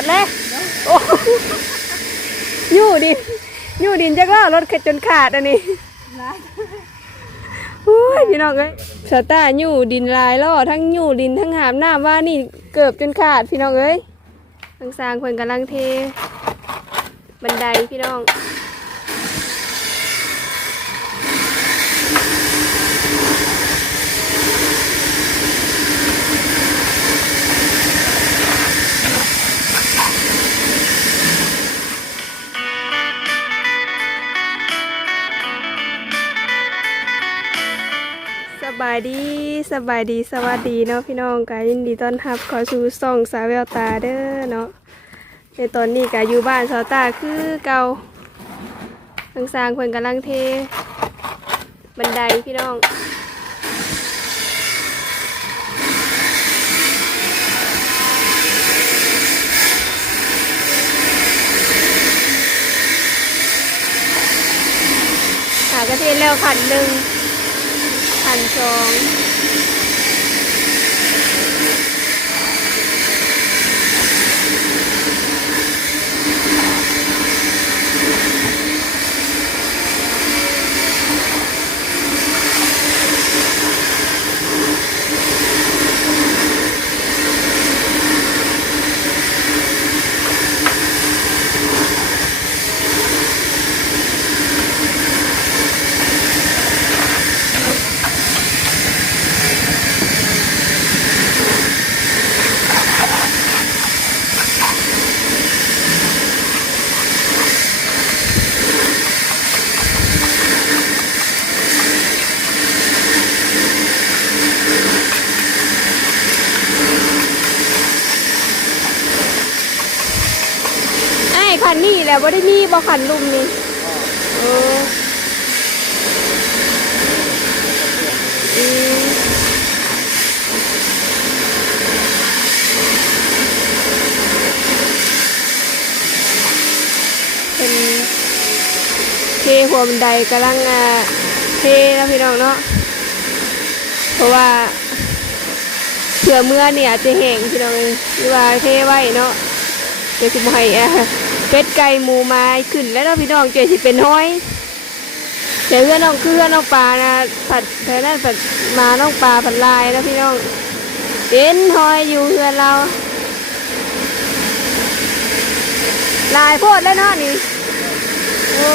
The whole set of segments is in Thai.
ดเลยโอ้ยู่ดินยู่ดินจักล้อรถเข็ดจนขาดอันนี้โอ้ยพี่น้องเอ้ยสตาร์ยู่ดินลายล่อทั้งยู่ดินทั้งหามหน้าว่านี่เกือบจนขาดพี่น้องเอ้ยทางสร้างเพิ่นกำลังเท บันไดพี่น้องายดีสบายดีสวัสดีเนาะพี่น้องกายินดีต้อนรับขอสู่ส่องสาวแววตาเด้อเนาะในตอนนี้กาอยู่บ้านสาวตาคือเก่าทางสร้างเพิ่นกำลังเท บันไดพี่น้องหากระเทศแล้วขันหนึ่ง พันสองไอ้ บ่ได้มีบ่ขันลุมนี่โอ้อืมเป็นเทหัวบันไดกำลังอ่าเทนะพี่น้องเนาะเพราะว่าเผื่อเมื่อเนี่ยจะแห้งพี่น้องหรือว่าเทไว้เนาะเดี๋ยวสิบให้อะ เป็ดไก่หมูไม้ขึ้นแล้วเนาะพี่น้องเจสิเป็นห้อยแต่เพื่อนน้องคือเพื่อนน้องปลานะผัดแถวนั้นผัดมาน้องปลาผัดลายแล้วพี่น้องเป็นห้อยอยู่เพื่อนเรา ลายโพดแล้วเนาะนี่โอ้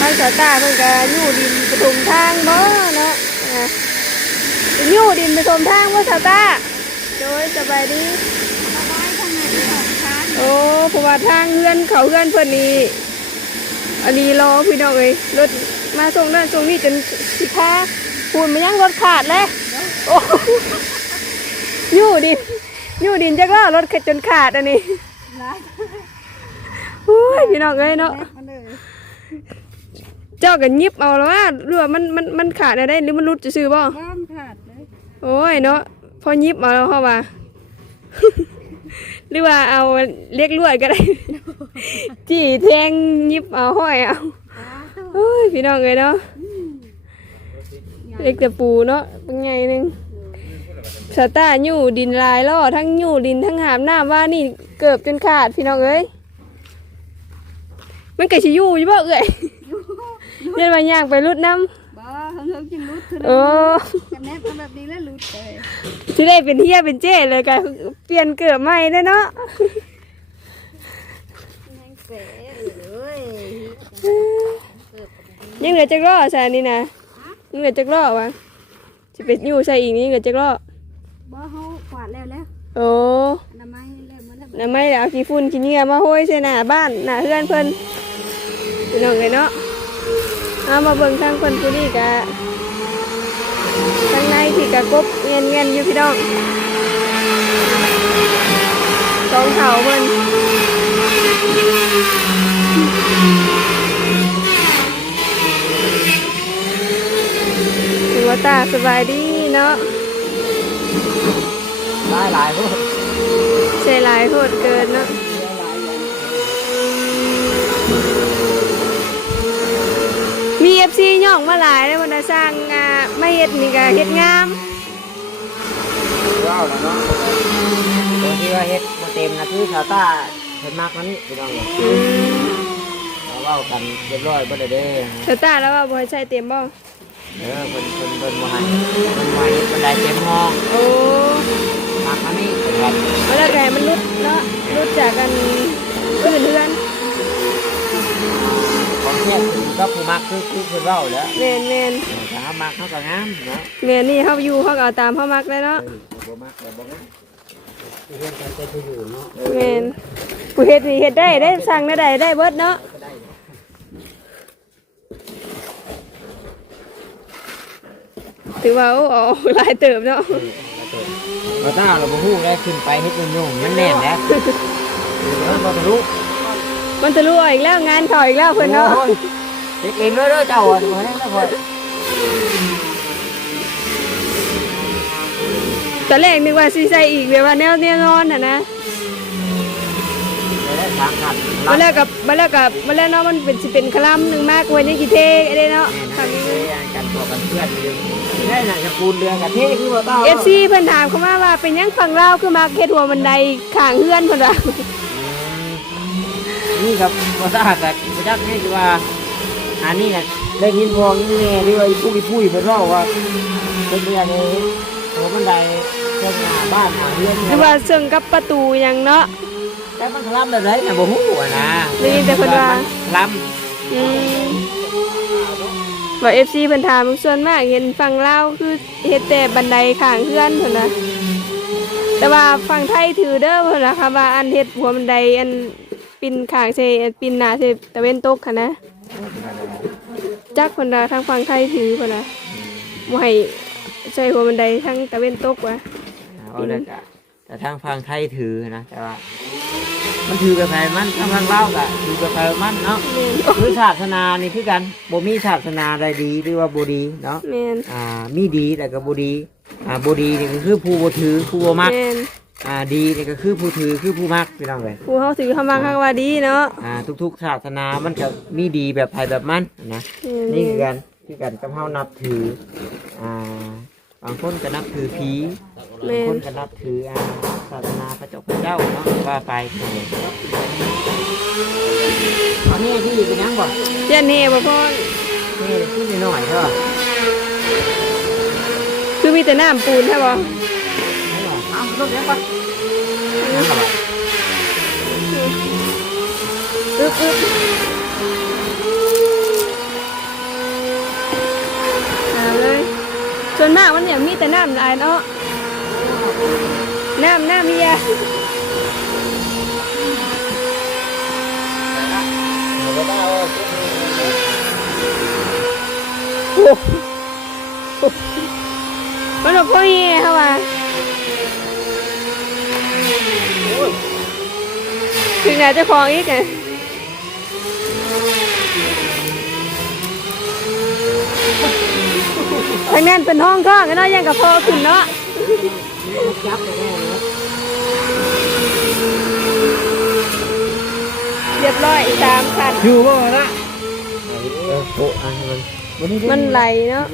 ทางสายตาเพิ่นก็ยู่ดิน ถมทางบ่เนาะอะยู่ดินไปถมทางบ่สายตาโดยสบายดีโอ้เพราะว่าทางเฮือนเขาเฮือนเพิ่นนี่อันนี้รอพี่น้องเอ้ยรถมาส่งนั่นส่งนี่จนสิพาพูนมายังรถขาดเลยโอ้ยู่ดินยู่ดินจักล้อรถเข็ดจนขาดอันนี้โอ้ยพี่น้องเอ้ยเนาะ เจ้ากันยิบเอาแล้วว่าหรือว่ามันมันมันขาดอะไรหรือมันรุดจะซื้อๆบ่บ้านขาดเลยโอ้ยเนาะพอยิบเอาแล้วเขาว่า หรือว่าเอาเรียกลวดก็ได้ จีแทงยิบเอาห้อยเอาโอ้ยพี่น้องเลยเนาะเล็กแต่ปูเนาะเป็นไงหนึงสตาร์ยู่ดินลายล่อทั้งยู่ดินทั้งหามหน้าว่านี่เกือบจนขาดพี่น้องเอ้ยมันก็ชิอยู่อยู่บ่เอ้ย ยันว่าย่างไปรุดน้บ่เฮิงๆจึงรุดเถอะำโอ้จำแนบเอาแบบนี้แล้วรุดเลยที่ได้เป็นเฮียเป็นเจ้เลยกันเปลี่ยนเกือบใหม่ได้เนาะให้เป๋เลยยังเหลือจักรอใส่อันนี้นะยังเหลือจักรอวะจะเป็นอยู่ใส่อีกนี่เหลือจักรอบ่เฮาขวาดแล้วแล้วโอ้อนามัยแล้วมันแล้วน้ำไม่ได้เอาขี้ฝุ่นขี้เหงื่อมาห้อยใส่หน้าบ้านหน้าเฮือนเพิ่นพี่น้องเลยเนาะ เอามาเบิ่งทางเพิ่นผู้นี้กะทางในที่กะกบเงียนเงียนๆอยู่พี่น้องสองเถาเพิ่นถึงว่าตาสบายดีเนาะหลายหลายพวกใช่หลายโหดเกินเนาะ FC ย่องมาหลายแล้วมันได้สร้างอ่าไม่เฮ็ดนี่ก็เฮ็ดงามว้าวแล้วเนาะตัวที่ว่าเฮ็ดบ่เต็มนะคือชาวต้าเฮ็ดมากกว่านี้พี่น้องเอ้ยอืมเราเว้ากันเรียบร้อยบ่ได้เด้อเธอตาแล้วว่าบ่ให้ใช้เต็มบ่เออเพิ่นเพิ่นเพิ่นบ่ให้เพิ่นบ่ให้บันไดเต็มห้องโอ้มากกว่านี้ครับเอาแล้วก็ให้มันลุดเนาะลุดจากกันพื้นเฮือนของแท้คือ ก็ผู้มักคือคือเพิ่นเว้าแหล้วแม่นแม่นถ้าหามักเขาก็งามเนาะแม่นนี่เฮาอยู่เฮาก็เอาตามเฮามักเลยเนาะเออบ่มักก็บ่งามเฮ็ดกันแต่ผู้อยู่เนาะแม่นผู้เฮ็ดนี่เฮ็ดได้ได้สั่งได้ได้ได้เบิดเนาะก็ได้ถือว่าโอ้เอาหลายเติบเนาะเราต้าเราบ่ฮู้ได้ขึ้นไปเฮ็ดยุ่งๆมันแน่นแล้วเออบ่รู้มันทะลุออกอีกแล้วงานเข้าอีกแล้วเพิ่นเนาะ โอ้ย เด็กเองเลยเด้อเจ้าอะบ่ได้แล้วพอตอนแรกนึกว่าสิใส่อีกแบบว่าแนวแนวนอนน่ะนะได้ทางขัดมาแล้วกับมาแล้วกับมาแล้วเนาะมันเป็นสิเป็นคลัมหนึงมากกว่านี้กี่เทไอ้เด้เนาะแม่ทางนะนี้เอ้ยกันตัวกันเพื่อนอยู่ได้น่ะจะปูนเรือนกับเท่คือบ่ต้าเอฟซีเพิ่นถามเขามาว่าเป็นหยังฝั่งลาวคือมาเฮ็ดหัวบันไดข้างเฮือนเพิ่นว่า นี่ครับบ่ต้ากับบ่จักนี่คือว่า อันนี้น่ะได้ยินพองนี่แน่หรือว่าอีปุ้ยปุ้ยเพิ่นเล่าว่าเป็นเรื่องนี้หัวบันไดเรื่องหน้าบ้านหน้าเรือนหรือว่าเชิงกับประตูยังเนาะแต่มันคลำแบบไหนะบ่ฮู้อะนะได้ยินแต่เพิ่นว่าคลอืมว่า FC เพิ่นถามส่วนมากเห็นฝั่งลาคือเฮ็ดแต่บันไดข้างเฮือนเพิ่นน่ะแต่ว่าฝั่งไทยถือเด้อเพิ่นนะคะว่าอันเฮ็ดหัวบันไดอันปินข้างใส่ปินหน้าใส่ตะเวนตกค่ะนะ จักเพิ่นว่าทางฝั่งไทยถือเพิ่นน่ะบ่ให้ใส่หัวบันไดทางตะเวนตกว่ะเอาเลยกะแต่ทางฟังไทยถือนะแต่ว่า มันถือกับใครมันทางฟังเล่าวกะถือกับใครมันเนาะแม่นคือศาสนานี่คือกันบ่มีศาสนาใดดีหรือว่าบ่ดีเนาะแม่นอ่ามีดีแต่ก็บ่ดีอ่าบ่ดีนี่ก็คือผู้บ่ถือผู้บ่มัก แม่น อ่าดีนี่ก็คือผู้ถือคือผู้มักพี่น้องเอ้ยผู้เขาถือเขามาข้างว่าดีเนาะอ่าทุกๆศาสนามันก็มีดีแบบไผแบบมันนะนี่คือกันคือกันกับเฮานับถืออ่าบางคนก็นับถือผีแม่บางคนนก็นับถืออ่าศาสนาพระเจ้าพระเจ้าเนาะว่าไปเอานี่ที่เป็นยังบ่ เจ้านี่บ่พ่อนี่ขึ้นหน่อยๆเถอะคือมีแต่น้ำปูนใช่บ่ เอาลูกเลี้ยงก่อนนั่นเหรออึ๊บอึ๊บเอาเลยส่วนมากมันเนี่ยมีแต่น้ำลายเนาะน้ำน้ำเมียเอาไปเอาโอ้โหมันบอกพ่อเฮียเขาว่า ถึงไหนเจะของอีกไงทางนั้นเป็นห้องท้องกันเนาะยังกับพอขึ้นเนาะจับไปแน่เลยเรียบร้อยสามคันอยู่บ่นะเออโอ้อะมันวันนี้มันไหลเนาะ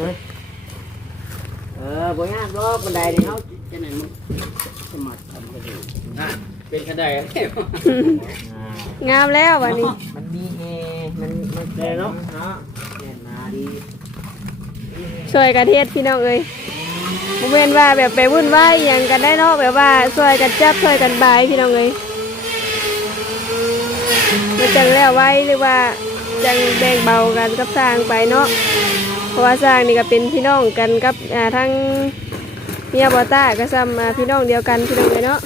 เออบ่ยากหรอกบันไดนี่เฮาจะไหนมันสมัครทำก็อยู่อะเป็นคันไดอะงามแล้ววันนี้มันมีเฮมันมันแก่เนาะเนาะแน่นมาดีช่วยกันเทศพี่น้องเอ้ยบ่เว้นว่าแบบไปวุ่นวายอหย่างกันได้เนาะแบบว่าช่วยกันจับช่วยกันบายพี่น้องเอ้ยมันจังแล้วไว้หรือว่าจังแบ่งเบากันกับสร้างไปเนาะ เพราะว่าสร้างนี่ก็เป็นพี่น้องกันกับอ่าทั้งเมียบอต้าก็ซ้ำอ่าพี่น้องเดียวกันพี่น้องเลยเนาะ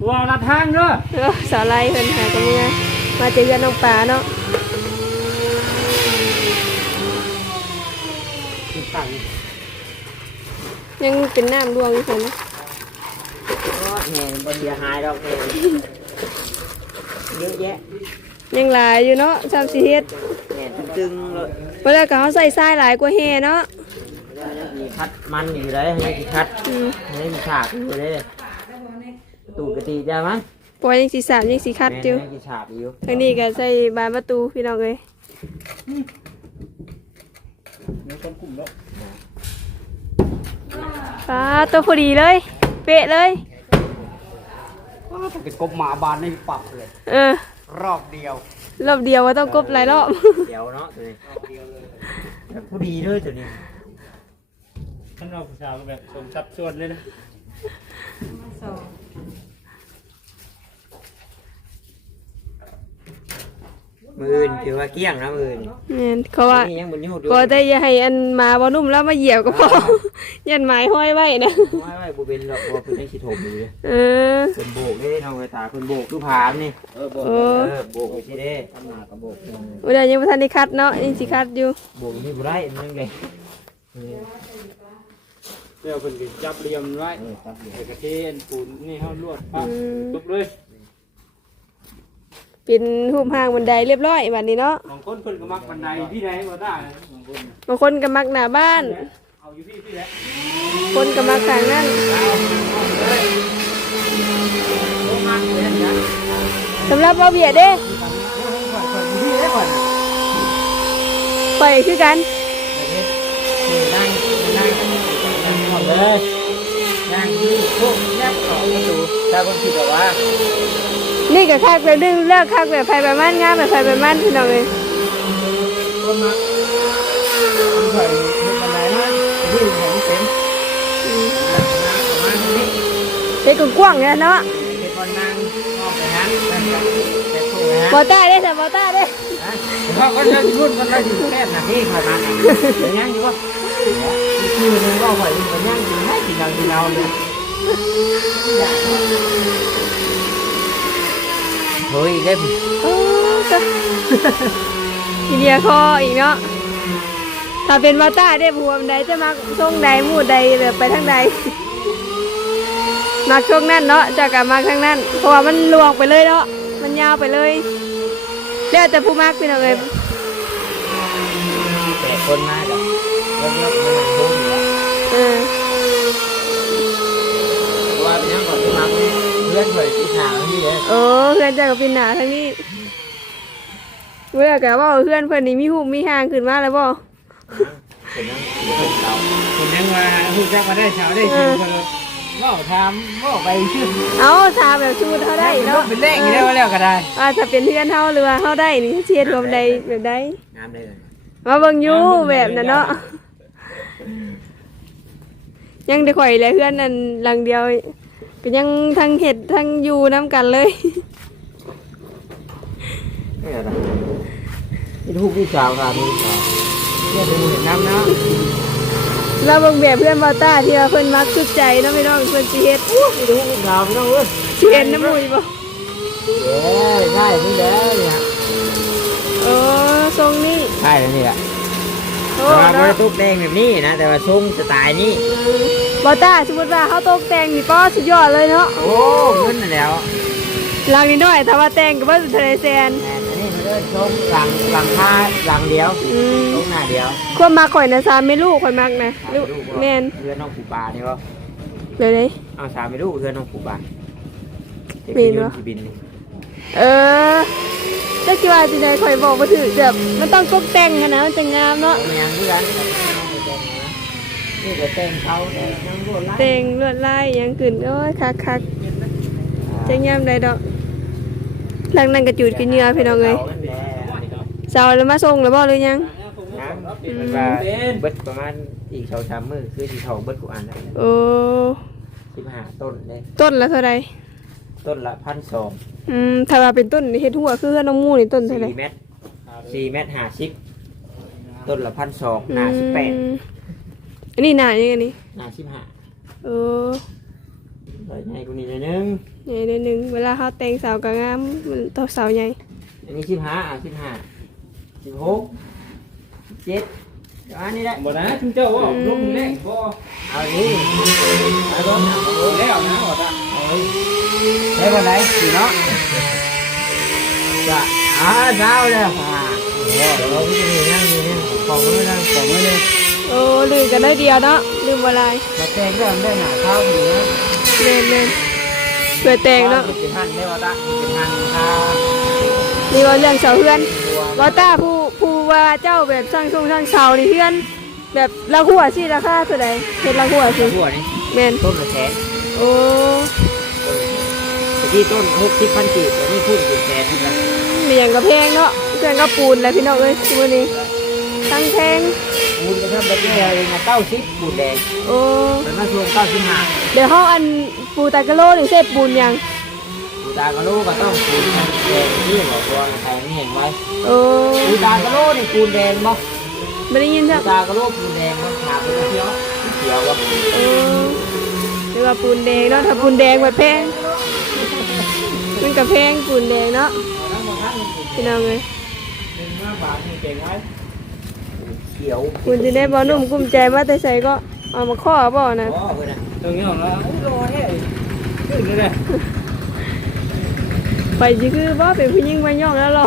ตัวละทางเด้อเออสาวไล่เพิ่นหากับเมียมาเจอกันน้องป่าเนาะตั้งยังเป็นน้ำรวงอยู่เพิ่นนะก็แห่บ่เสียหายดอกแห่เยอะแยะ ยังหลายอยู่เนาะสามสี่เฮ็ดแห่ตึงๆเลยเวลาก็เขาใส่ทรายหลายกว่าแห่เนาะแล้วยังมีคัดมันอยู่ได้ให้มีคัดอืมให้มีฉากอยู่ได้ตูกกะตีจ้ามั้ยปล่อยยังสีสามยังสีคัดอยู่แม่นยังสิฉาบอยู่ทางนี้ก็ใส่บานประตูพี่น้องเลยมีคนกลุ่มแล้วฟ้าตัวพอดีเลย เป๊ะเลยเป็นกบหมาบานในปรับเลย เออ รอบเดียวรอบเดียวว่าต้องกบหลายรอบ เดี๋ยวเนาะตัวนี้แบบผู้ดีเลยตัวนี้ท่านเราผู้ชายแบบสมชัดส่วนเลยนะมือ อื่นถือว่าเกลี้ยงนะมืออื่นเนี่ยเขาว่านี่ยังบนยูดอยู่ก็แต่อย่าให้อันหมาบ่นุ่มแล้วมาเหยียบก็พอ ยันไม้ห้อยไว้นะไม่ไม่บุเป็นหรอกว่าเป็นได้ชิโถมอยู่เลยเออ เป็นโบกได้น้องกระตาคนโบกทุกผามนี่เออบอกเอเอออโบกไปที่เด้ทำหนากับโบกวันนี้ยังบ่ทันได้คัดเนาะยังสิคัดอยู่ โบกที่บุไรมันยังไงเดี๋ยวคนก็จับเหลี่ยมไว้เออครับไอ้กระเทียนปูนนี่เขาลวดปั๊บอืมทุบเลย เป็นหูปห่างบันไดเรียบร้อยบัดนี้เนาะบางคนเพิ่นก็มักบันไดพี่ใดบ่ได้นะบางคนบางคนก็มักหน้าบ้าน เอาอยู่พี่พี่แหละคนก็มักทางนั้นโอ้มากเลยนะสำหรับบ่เบียดเด้พี่ได้ก่อนไปคือกัน นี่นั่งนั่งนั่งก่อนเลยนั่งที่พวกแยกของประตูถ้าคนคิดแบบว่า นี่ก็คักแบบนึงเลิกคักแบบไผแบบมันงามแบบไผแบบมันพี่น้องเอ้ยคนมาใส่บันไดนะที่ของเต็มอืมประมาณนี้เฮ็ดกว้างๆเนี่ยเนาะเป็นคนนั่งมองไปนั้นนั่นก็แต่ตู้นะบ่ต้าเด้แต่บ่ต้าเด้เพราะก็จะรุ่นมันเลยอยู่แค่นาทีผ่านมาอย่างนี้อยู่ว่าที่มันก็ไหวมันย่างอยู่ให้กินเรากินเราเนี่ย เฮ้ยเล่มโอ้ก็อีเดียคออีกเนาะถ้าเป็นบ่ต้าเด้ผัวมันใดจะมักทรงใดหมู่ใดแบบไปทางใดมักช่วงนั้นเนาะจะกลับมาทางนั้น เพราะว่ามันลวงไปเลยเนาะมันยาวไปเลยแล้วแต่ผู้มักพี่น้องเอ้ยแต่คนมากับเลิกเลิกมันทุ่มอยู่แล้ว เออ ว่าเป็นยังก่อนมาเพื่อนเคยที่ห นาวนี่เลยโอ้เพื่อนเจะกับปินหนาทางนี้เว้ยกะว่าเพื่อนเพื่อนนี่มีหูมีหางขึ้นมาแล้วบ่เป็นยังเป็นเสาคนยังว่าผู้แจ้งมาได้เช้าได้คืนคนว่าทำว่าไปชื่อเอาทาแบบชูเท่าได้เนาะเป็นเลขอีกแล้วแล้วก็ได้ว่าถ้าเป็นเพื่อนเฮาหรือว่าเฮาได้นี่เชียร์รวมใดแบบใดน้ำได้เลยมาเบิ่งอยู่แบบนั้นเนาะยังได้ข่อยเลยเพื่อนนั่นหลังเดียว ก็ยังทั้งเห็ดทั้งอยู่น้ำกันเลยนี่อะไรนี่ทุกพี่สาวครับพี่สาวเนี่ยดูเห็นน้ำเนาะเราเบิ่งแบบเพื่อนบอต้าที่ว่าเพิ่นมักชุดใจเนาะพี่น้องเพิ่นสิเฮ็ดนี่ดูพี่สาวพี่น้องเอ้ยสิเฮ็ดน้ำมูยบ่เย้ใช่นี่แหละเนี่ยโอ้ทรงนี้ใช่แล้วนี่แหละโอ้แต่ว่าไม่เนาะได้ตุ๊กแดงแบบนี้นะแต่ว่าทรงสไตล์นี้ บอต้าสมมุติว่าเขาตกแต่งนี่ป้อสุดยอดเลยเนาะโอ้เงินน่ะแล้วหลังนิดหน่อยถ้าว่าแต่งก็บ่สุดทะเลแซนแหมอันนี้มันเดินทรงหลังหลังคาหลังเดียวอืมทรงหน้าเดียวความมักข่อยนะสามไม่ลูกข่อยมักนะลูกแม่นเรือน้องปูปลานี่วะเดี๋ยวเลยเอาสามไม่รู้เรือน้องปูปลาเด็กมีที่เหรยือนที่บินนี่เออจะคิดว่าสิได้ข่อยบอกบ่ถือแบบมันต้องตกแต่งกันนะมันจะงามเนาะเอาแมงเพื่อน นี่ก็แต่งเขาแต่งน้ำรวดลายแต่งลวดลายหยังขึ้นโอ้ยคักๆจะงามได้ดอกหลังนั้นก็จูดกินเหงื่อพี่น้องเอ้ยเช้าแล้วมาส่งแล้วบ่หรือยังมันว่าเบิดประมาณอีกสองสามมือคือที่เขาเบิดกูอ่านได้วโอ้สิบห้าต้นเลยต้นละเท่าใดต้นละพันสองอืมถ้าว่าเป็นต้นเฮ็ดหัวคือน้องมูนี่ต้นเท่าไหร่สี่เมตรสี่เมตรห้าสิบต้นละพันสองหนาสิบแปดม อันนี้หนายังไงนี่หนาสิบห้าเออใส่ใหญ่กว่านี้หน่อยนึงใหญ่นิดนึงเวลาเขาแต่งสาวก็งามมันตัวสาวใหญ่อันนี้สิบห้าอะสิบห้าสิบหกเจ็ดอันนี้แหละบ่นะถึงเจ้าว่าลงแรงบ่เอาอันนี้เอาต้นเอาโอ้แล้วนะว่าจ้ะเอ้ยได้วันไหนสี่เนาะจะอ่าเช้าเลยอะโอ้โหเราพี่จะมีนั่งมีนี่ของมือนั่งของมือเลย โอ้ลืมกันได้เดียวเนาะลืมอะไรมาแต่งเรื่องได้หนาเท้าหนีนะเล่นเล่นพื่อแต่งเนาะเป็นหันได้ว่าตะเป็นหันค่านี่ว่าเรื่องเสาเฮือนตัวว่าต้าผู้ผู้ว่าเจ้าแบบสร้างทรงสร้างเสานี่เฮือน แบบละหัวสิราคาเท่าใดเฮ็ดละหัวสิหัวนี่แม่นต้นละแสนโอ้ตะกี้ต้นหกสิบพันกีบแต่นี่พูดเป็นแสนนะมีหยังก็แพงเนาะเพื่อนก็ปูนแหล้วพี่น้องเอ้ยมื้อนี้ ตั้งแพงปูนกระทำแบบนี้เลยนะเก้าสิบปูนแดงโอ้เป็นมาส่วนเก้าสิบห้าเดี๋ยวเฮาอันปูตากะโลหรือเศษปูนหยังปูตากระโลก็ต้องปูนแดงที่บอกว่าใครไม่เห็นไว้โอ้ปูตากระโลนี่ปูนแดงบ่ไม่ได้ยินปูจ้ะตากระโลปูนแดงมันขาดไปเขียวเขียวบ่เออเรียกว่าปูนแดงเนาะถ้าปูนแดงแบบแพงมันก็แพงปูนแดงเนาะทั้งหมดทั้งพี่น้องเอ้ยหนึ่งห้าบาทนี่เก่งไว้เขียวคุณสิได้บ่นุ่มกุ้มใจมาแต่ใส่ก็เอามาข้อบ่นะอ๋อเพื่อนตรงนี้ของเราโลเนี่ยขึ้นเลยไปสิคือบ่เป็นผู้หญิงมาย่องแล้วหรอ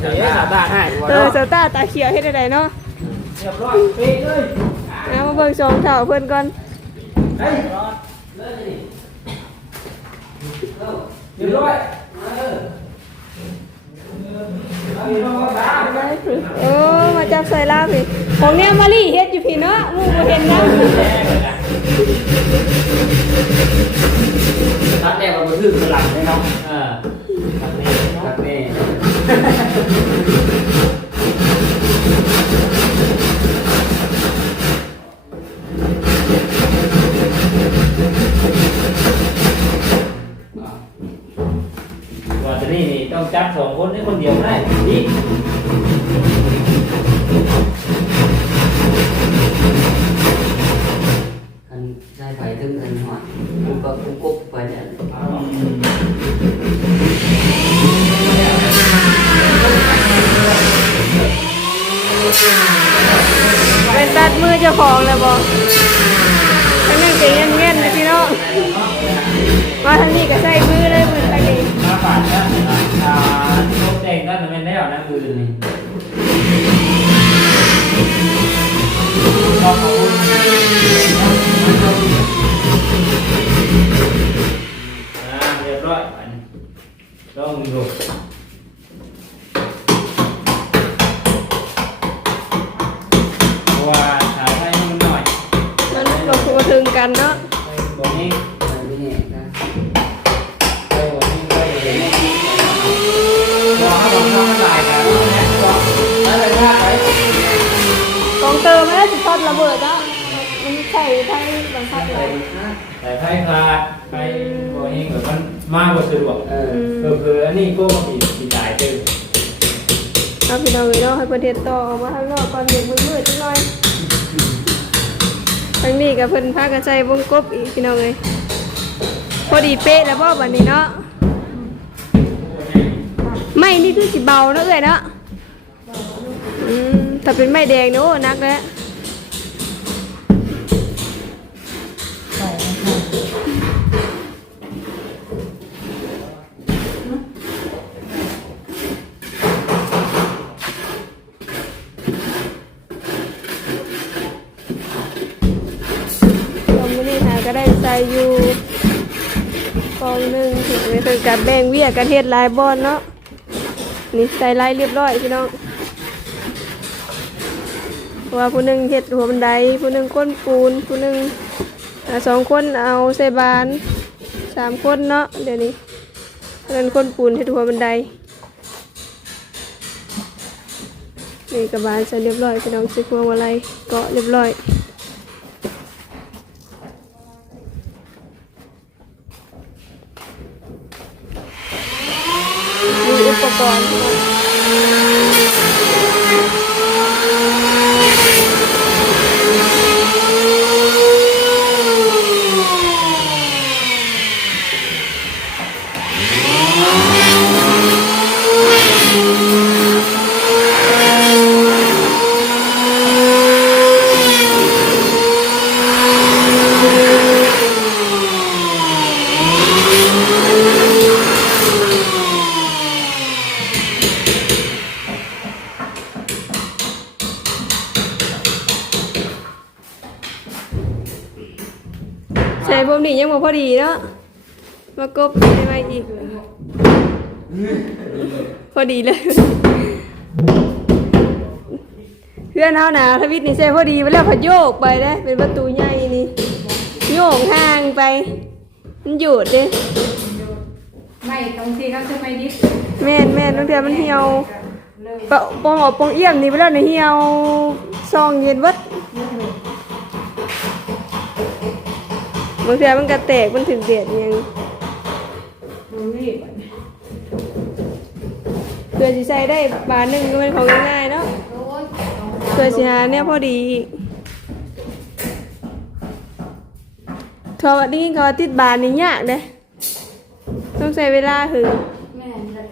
เสียสาบานให้ตัวเออเนาะสตาร์ตาเขียวเฮ็ดได้เนาะเรียบร้อยเป๊ะเลยเอามาเบิ่งสองเท่าเพิ่นก่อนเฮ้ยเรียบร้อยเอาอยู่ นอกบ้านโอ้มาจับใส่ลาพี่ของเนี่ยมาลี่เฮ็ดอยู่พี่เนาะมูบ่เห็นนะตัดแดงเราไปซื้อสลังได้เนาะอ่าตัดแดงตัดแน่ ต้องจับสองคนให้คนเดียวได้ดีอันได้ไปถึงอันหอดกูก็กูกุ๊กไปเนี่ยเป็นตัดมือเจ้าของแล้วบ่ทั้งนั้นก็เงี้ยนๆนะพี่น้องมาทางนี้ก็ใส่มือ งดูเพราะว่าสายไฟมันหน่อย มันลงมาถึงกันเนาะ สายไฟขาดไปบอกนี้แบบมันมาบ่สะดวกเออเออคืออันนี้ก็มาปีปีตายตื้อเอาพี่น้องเลยเนาะให้ประเทศต่อออกมาข้างนอกก่อนเด็กมืดๆจังหน่อยทางนี้กับเพิ่นพากันใส่วงกบอีกพี่น้องเลยพอดีเป๊ะแล้วบ่บัดนี้เนาะไม่นี่คือสิเบาเนาะเอ้ยเนาะอืมถ้าเป็นไม้แดงเนี่ยโอ้หนักแล้ว อยู่กองหนึ่งถึงไม่เคยกับแบ่งเวียกันเฮ็ดหลายบอนเนาะนี่ใส่ลายเรียบร้อยพี่น้องเพราะว่าผู้หนึ่งเฮ็ดหัวบันไดผู้หนึ่งก้นปูนผู้หนึงอ่าสองคนเอาใส่บานสามคนเนาะเดี๋ยวนี้ผู้นั้นก้นปูนเฮ็ดหัวบันไดนี่กับบานใส่เรียบร้อยพี่น้องใส่พวงมาลัยเกาะเรียบร้อย มีอุปกรณ์ด้วยใส่พวกนี้ยังบ่พอดีเนาะ มา กบได้ไหมอีก พอดีเลย เพื่อนเฮานะทวิตนี่ใช่พอดีไปแล้วพอโยกไปได้ เป็นประตูใหญ่นี่ โยกห่างไป มันหยุดเด้ไม่ตรงที่เขาจะไม่ดิบแม่นแม่นบางเทีมันเหี่ยวปะปองออกปองเอี่ยมนี่ไปแล้วในเหี่ยวซองเย็นวัดบางเทีมันกระแตกมันถึงเด็ดยัง เพื่อสิใส่ได้บาทหนึ่งก็เป็นของง่ายๆเนาะเพื่อสิหาเนี่ยพอดีอีกทอดนี้เขาว่าติดบาทนี่ยากเด้ต้องใช้เวลาถึงแม่เลย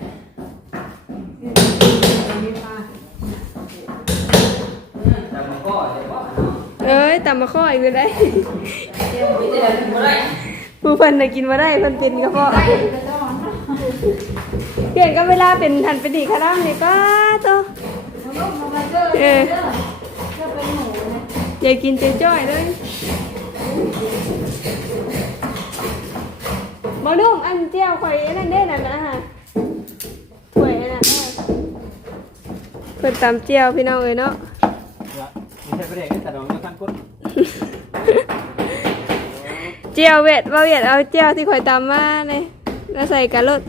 แต่มันก็เดี๋ยวว่าเอ้ยตามมาข้ออีกเลยได้ผู้เพิ่นน่ะกินมาได้เพิ่นเป็นกระเพาะ เปลี่ยนก็เวลาเป็นทันเป็นดีขนาดนี้ก็โตเอออย่ากินเจจ้อยเลยบ่นุ่มอันเจียวข่อยอันนั่นเด้นั่นนะฮะถ้วยอันนั้นเออเพิ่นตำเจียวพี่น้องเอ้ยเนาะไม่ใช่ประเด็นแต่ดองยังขั้นก้นเจียวเวทว่าเวทเอาเจียวที่ข่อยตำมาเลยแล้วใส่กันรถ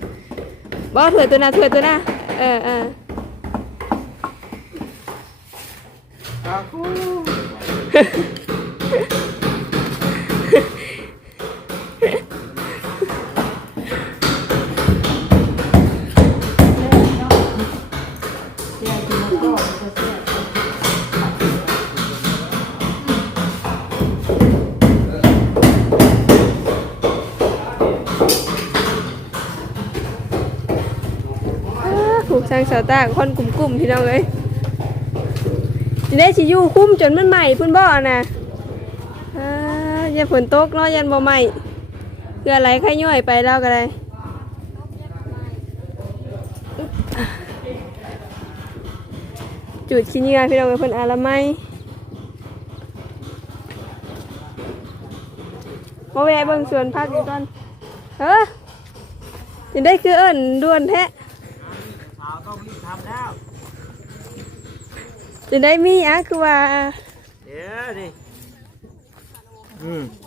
บ่ถั่วตัวน่ะถั่วตัวน่ะเออเอออ้าผูกสร้างเสาตาคนกลุ่มๆพี่น้องเอ้ยจะได้สิอยู่คุ้มจนมันใหม่พุ่นบ่อนะอ่าอย่าฝนตกเนาะยันบ่ใหม่เพื่ออะไรใครย่อยไปแล้วก็ได้จุดขี้เหงื่อพี่น้องเอ้ยเพิ่อนอาละไม่มาแวะเบิ่งสวนพักอีกก่อนเฮ้อจะได้คือเอิ้นด่วนแท้ สาวต้องรีบทำแล้วจะได้มีอะคือว่า เดี๋ยวดิอืมที่จ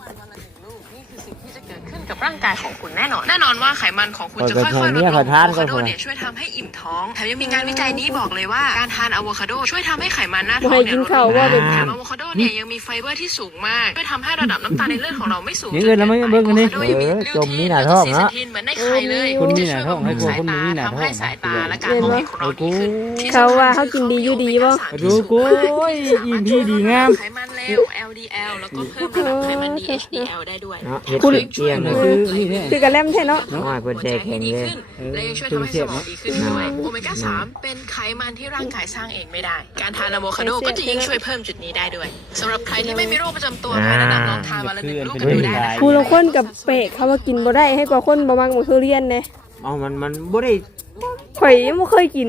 ะเกิดขึ้นกับร่างกายของคุณแน่นอน แน่นอนว่าไขมันของคุณจะขอค่อยๆลดขลองทานอะโวก่อนคาโดขอเนี่ยช่วยทำให้อิ่มท้องแถมยังมีงานวิจัยนี้บอกเลยว่าการทานอะโวคาโดช่วยทำให้ไขมันหน้าท้องบ่ให้เนี่ยกินลดลข้าวงว่าเป็นแถมอะโวคาโดเนี่ยยังมีไฟเบอร์ที่สูงมากช่วยทำให้ระดับน้ำตาลในเลือดของเราไม่สูงอย่างอื่นเราไม่เบิ่งกันนี่อะโวคาโดยังมีเออลิวจมทีนี่นหน้าแล้วท้ก็องซีเนาะเซทีนเหมือนในไข่เลยคุณมีหน้าท้องให้กลัวคุณมีหน้าท้อง ทำให้สายตาและการเห็นมองบ่เห็นของเราดีขึ้นที่เขาว่าสำคัญเขากินดีอยู่ดีบ่ ดูกูโอ้ยอิ่มพี่ดีงาม ไขมันเลว LDL แล้วก็เพิ่มระดับไขมันดี HDL ได้ด้วย เนาะเฮ็ดเป็นเตียงเลยคือนี่แท้ คือกันแลมแท้เนาะ น้องอ้ายเพิ่นแจกแข็งเลย และยังช่วยทำให้สมองดีขึ้นด้วยโอเมก้า3เป็นไขมันที่ร่างกายสร้างเองไม่ได้ การทานอะโวคาโดก็จะยิ่งช่วยเพิ่มจุดนี้ได้ด้วยสำหรับใครที่ไม่มีโรคประจำตัวภายในระดับลองทานวันละหนึ่งลูกกันดูได้นะคะผู้ลางคนกับเปะเขาว่ากินบ่ได้ให้กว่าคนบ่มักหมูทุเรียนแน่เอามันมันบ่ได้ข่อยยังบ่เคยกิน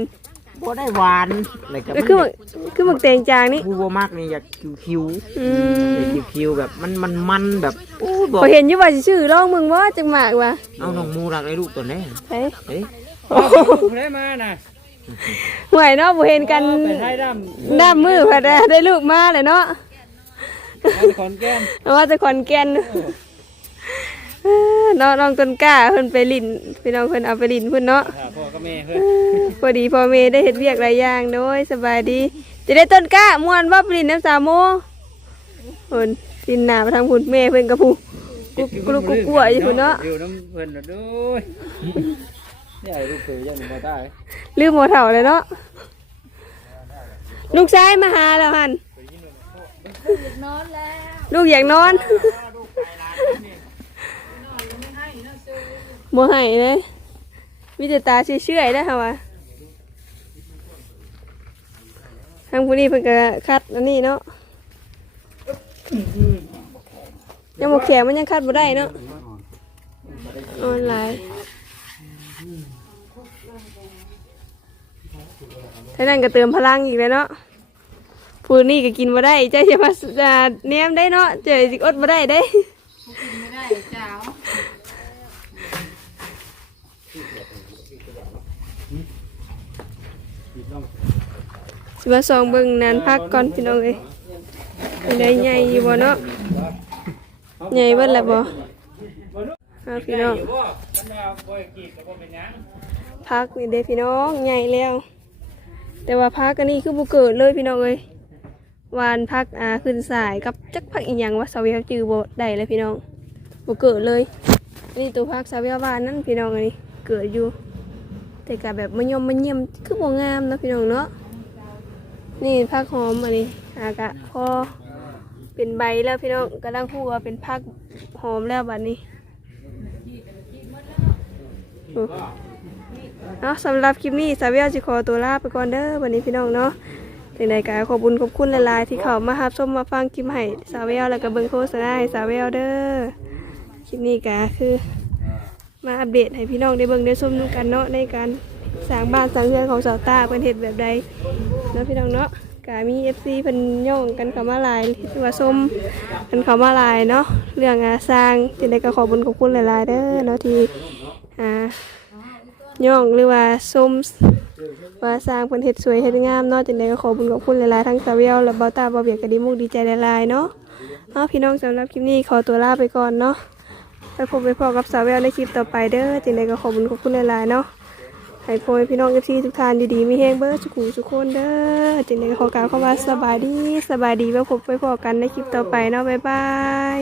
บ่ได้หวานอะไรกับก็คือหมักคือหมักแตงจางนี่ ผู้บ่มักนี่อยากคิวอืๆมอยากคิวๆแบบมันมันมันแบบโอ้ยบอกข่อยเห็นอยู่ว่าสิชื่อลองมึงว่าจังหมากว่ะเอาน้องมูรักไอ้ลูกตัวนี้เฮ้ยเฮ้ยได้มาน่ะห่วยเนาะบ่เห็นกันไปให้ดำน้ามือพอได้ได้ลูกมาเลยเนาะไปขอนแก่น ว่าจะขอนแก่นเอ้อ น้องน้องต้นกล้าเพิ่นไปลินพี่น้องเพิ่นเอาไปลินเพิ่นเนาะหาพ่อกับแม่เพิ่นพอดีพ่อเมย์ได้เฮ็ดเวียกหลายอย่างโดยสบายดีจะได้ต้นกล้าม่วนว่าปรินน้ำสามโมเพิ่นปินหน้าไปทางพุ่นแม่เพิ่นกับผู้กุ๊กกุ๊กกุ๊กกัวอยู่พุ่นเนาะอยู่น้ำเพิ่นน่ะด้วยใหญ่ลูกเขยยังบ่ได้ลืมหัวเถ่าเลยเนาะลูกชายมาหาแล้วหัน นอนแล้ว ลูกอยากนอน บ่ให้เลยมีแต่ตาเชื่อยๆได้ค่ะวะทางผู้นี้เพิ่นก็คัดอันนี้เนาะยังบ่แข็งมันยังคัดบ่ได้เนาะออนไลน์ท่านั้นก็เติมพลังอีกแล้วเนาะผู้นี้ก็กินบ่ได้เจ้าจะมาอ่าแนมได้เนาะเจ้าสิอดบ่ได้เด้ไม่ได้เจ้า สิมาส่องเบิ่งนานพักก่อนพี่น้องเอ้ยเป็นได้ใหญ่อยู่บ่เนาะใหญ่เบิดแล้วบ่เอาพี่น้องพักนี่เด้พี่น้องใหญ่แล้ว แต่ว่าพักอันนี้คือบ่เกิดเลยพี่น้องเอ้ยวานพักอ่าขึ้นสายกับจักพักอีหยังวะสาวเวียวจือบ่ได้เลยพี่น้องบ่เกิดเลยนนี้ตัวพักสาวเวียววานนั่นพี่น้องอันนี้เกิดอยู่ แต่ก็แบบมันยมมันเยี่ยมคือบ่งามนะพี่น้องเนาะนี่พักหอมอันนี้อากะพอเป็นใบแล้วพี่น้องกำลังพูดว่าเป็นพักหอมแล้วบัดนี้อ้เนาะสำหรับคลิปนี้สาวเวียวจะขอตัวลาไปก่อนเด้อวันนี้พี่น้องเนาะถึงใดก็ขอบคุญขอบคุณหลายๆที่เข้ามารับชมมาฟังคลิปให้สาวเวียวแล้วก็เบิ่งโฆษณาให้สาวเวียวเด้อคลิปนี้ก็คือ มาอัปเดตให้พี่น้องได้เบิ่งได้ชมกันเนาะในการสร้างบ้านสร้างเรือนของสาวตาเป็นเห็ดแบบใดเนาะพี่น้องเนาะกามี FC เพิ่นย่องกันเขามาหลายหรือว่าชมเพิ่นเขามาหลายเนาะเรื่องอาสร้างจังได๋ก็ขอบุญขอบคุณหลายๆเด้อเนาะที่อ่าย่องหรือว่าชมว่าสร้างเพิ่นเฮ็ดสวยเฮ็ดงามเนาะจังได๋ก็ขอบุญขอบคุณหลายๆทั้งสาวเวียวและบ่าตาบ่าเบียกก็ดีมุกดีใจหลายๆเนาะเอาพี่น้องสำหรับคลิปนี้ขอตัวลาไปก่อนเนาะ ไปพบไปพอกับสาวแววในคลิปต่อไปเด้อจึงใดก็ขอบคุณขอบคุณหลายๆเนาะให้พ่อพี่น้องเอฟซีทุกท่านดีๆมีแห้งเบอร์สุขุสุขคนเด้อจิงใดก็ขอกล่าวคำว่าสบายดีสบายดีไว้พบไปพอกันในคลิปต่อไปเนาะบ๊ายบาย